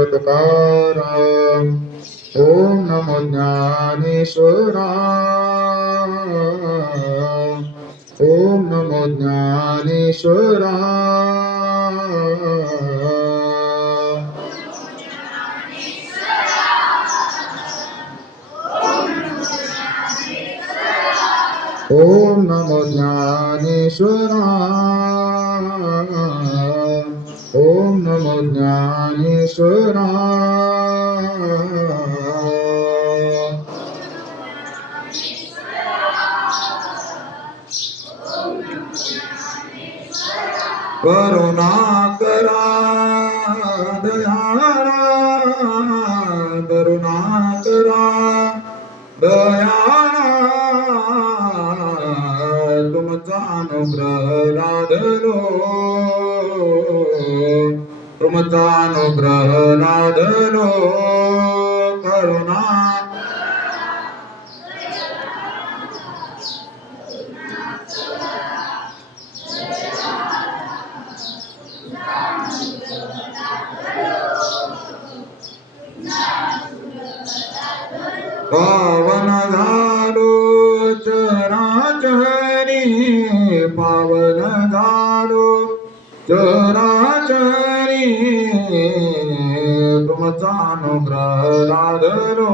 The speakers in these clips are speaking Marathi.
शिवत्कार। ओम नमो ज्ञानेश्वराय। ओम नमो ज्ञानेश्वराय। ओम नमो ज्ञानेश्वराय। ओम नमो ज्ञानेश्वराय। करुणाकरा दयाळा, करुणाकरा दयाळा, तुमचा अनुग्रह लादलो, तुमचा अनुग्रह लादलो। करुणा पावन झालो चराचरी, पावन झालो चराचरी, तुमचा अनुग्रह लादलो,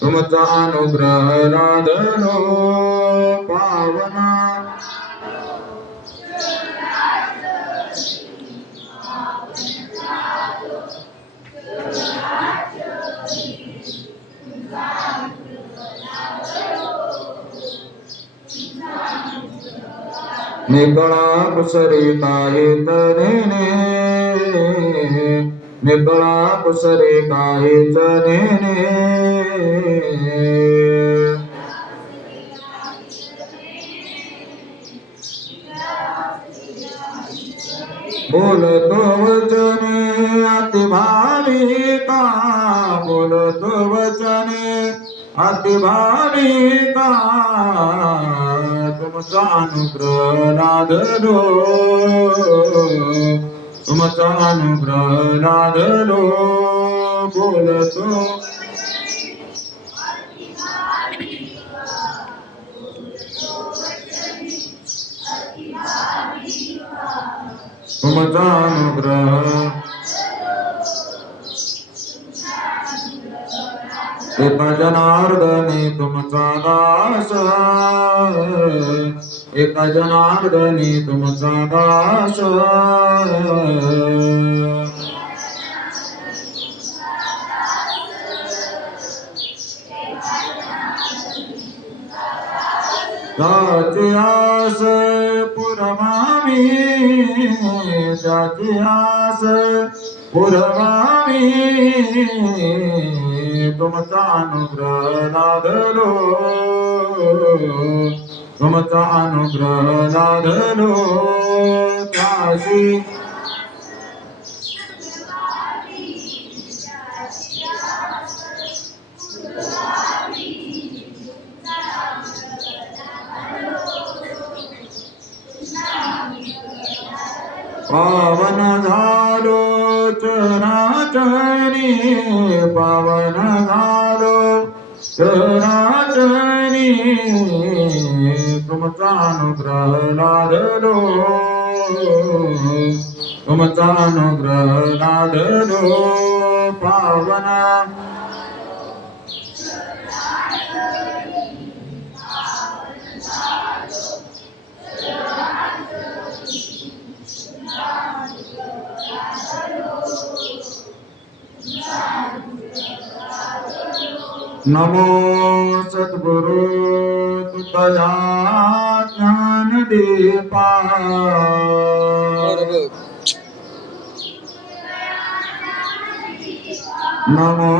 तुमचा अनुग्रह लादलो। पावना निकळा कुसरी काही तऱ्हेने, निकळा कुसरी काही तऱ्हेने, बोलतो वचने अति भाविका, बोलतो वचने अति भाविका, तुमचा अनुग्रह लादलो, तुमचा अनुग्रह लादलो। बोलतो तुमचा अनुग्रह, एका जनार्दनी तुमचा दास, एका जनार्दनी तुमचा दास, त्याची आस पुरवावी, त्याची आस पुरवावी, तुमचा अनुग्रह लादलो, तुमचा अनुग्रह लादलो। त्याची पावन झालो चराचरी, पावन झालो चराचरी, तुमचा अनुग्रह लादलो, तुमचा अनुग्रह लादलो। पावना नमो सद्गुरु तुझ्या ज्ञान दीपा, नमो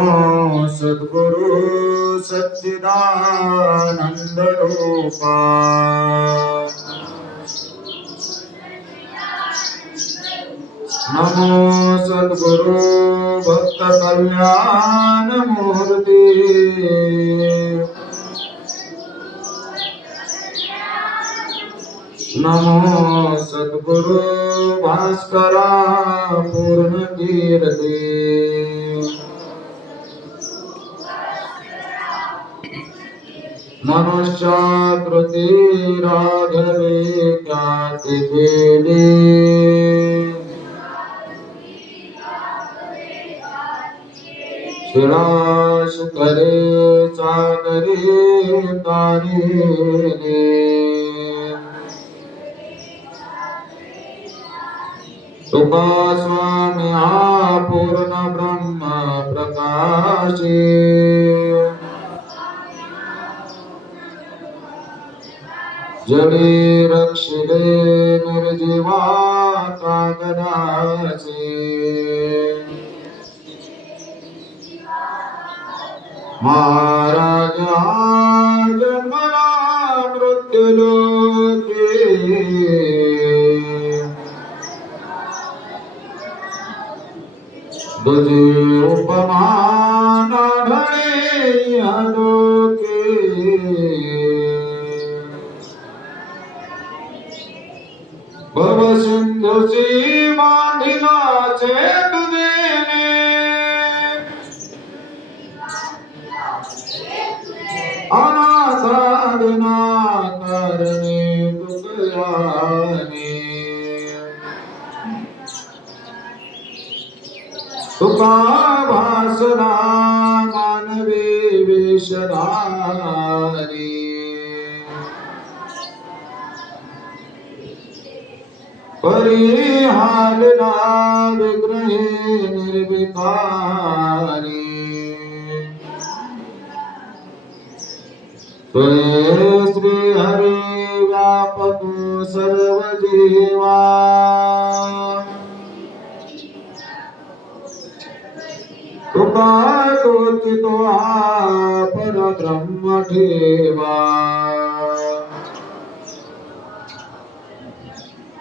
सद्गुरु सच्चिदानंद रूपा, नमो सद्गुरु भक्त कल्याण मूर्ति, नमो सद्गुरु भास्करा पूर्ण कीर्ती मनुष्याकृती राघवे ख्याती केली शिळाश करे चाकरी तारिले तुका स्वामी हा पूर्ण ब्रह्म प्रकाशी जडी रक्षिले निर्जीवा कागदाचे महाराज जन्मला मृत्युलोके तुझी उपमान ढळे अलोके भवसिंधूची बांधिलाचे तुझेने अनाथादिना करणे तुकयाने तुका भासना मानवी वेशधारी परिहालना विग्रहे निर्विकारी त्वये श्री हरे व्यापक सर्व जीवा तुका तोची तो परब्रह्म ठेवा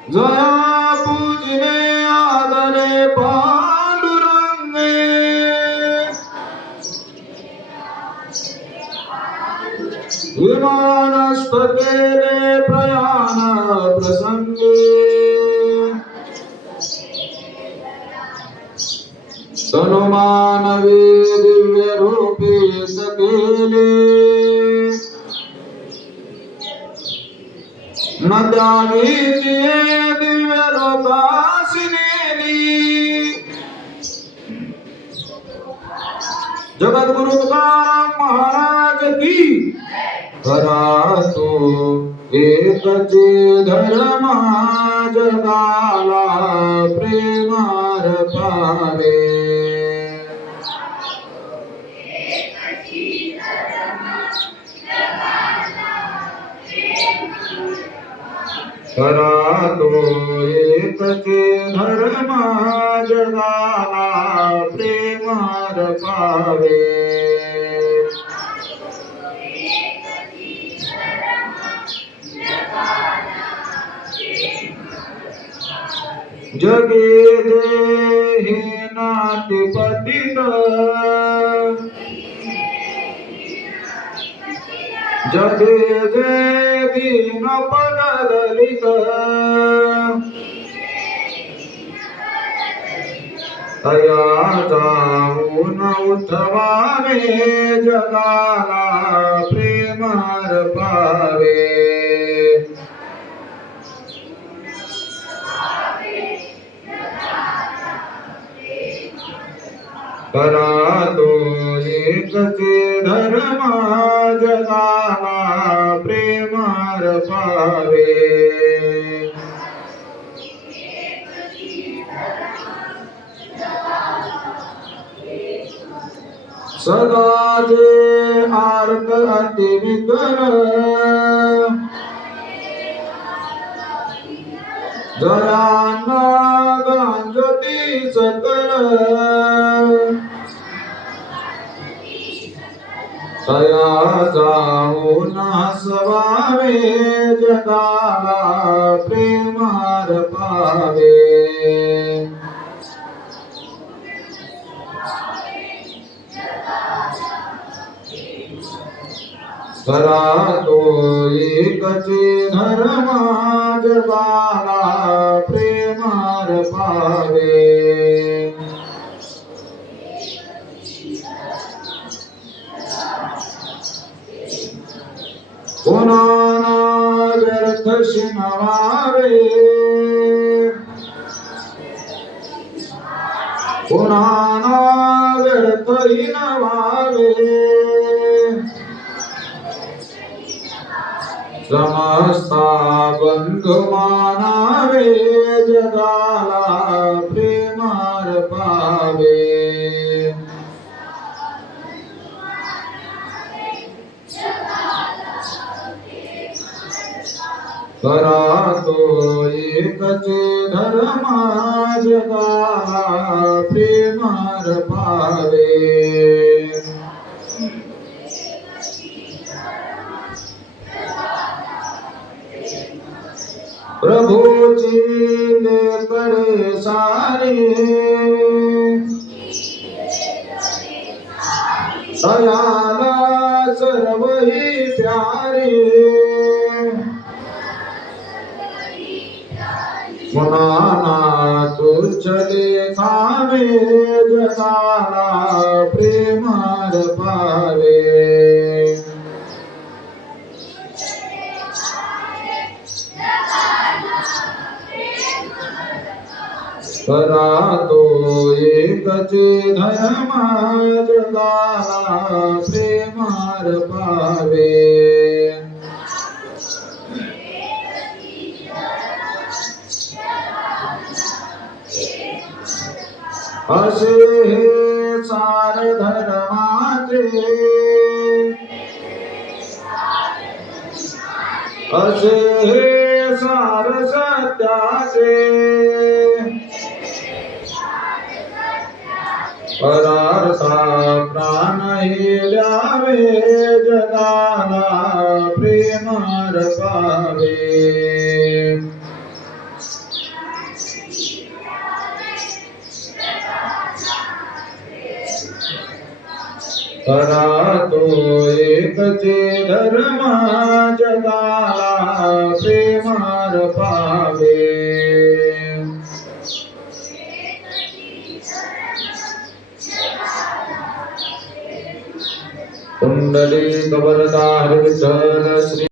जया पूजने आदरे पांडुरंगे विमानस्थ केले प्रयाण प्रसंगे तनुमानवी दिव्य रूपी सकेले नद्या भीतिये दिव्य लोकासी नेली जगद्गुरु तुकाराम महाराज की करा तो एकचे धर्म जगाला प्रेमार पावे करा तो एकचे धर्म जगाला प्रेमार पावे जगे जे हे नाती पतित जगे जे दीन पददलित तया जाऊन उठवावे जगाला प्रेमार पावे करा तो एकचे धर्म जगाला प्रेमार पावे सदा जे आर्त अति विकर जयांना गांजती सकल तया जाऊन हसवावे जगाला प्रेमार पावे करा तो एकचे धर्म जगाला प्रेमार पावे पुन्हा व्यर्थ शिनवावे पुन्हा व्यर्थ हिनवावे समस्ता बंधु मानावे जगाला प्रेमार पावे करा तो एकच धर्मा जगाला प्रेमार पावे प्रभूची लेकरे सारे दयाला सर्वही प्यारे पुन्हा तुच्छ देखावे जगाला प्रेमार पावे करा तो एकच धर्म जगाला प्रेमार पावे असे हे सार धर्माचे असे हे सार सत्याचे परार्था प्राण हे द्यावे जगाला प्रेमार पावे करा तो एकच धर्म जगाला प्रेमार पावे कुंडली कवरदा हरिचरण श्री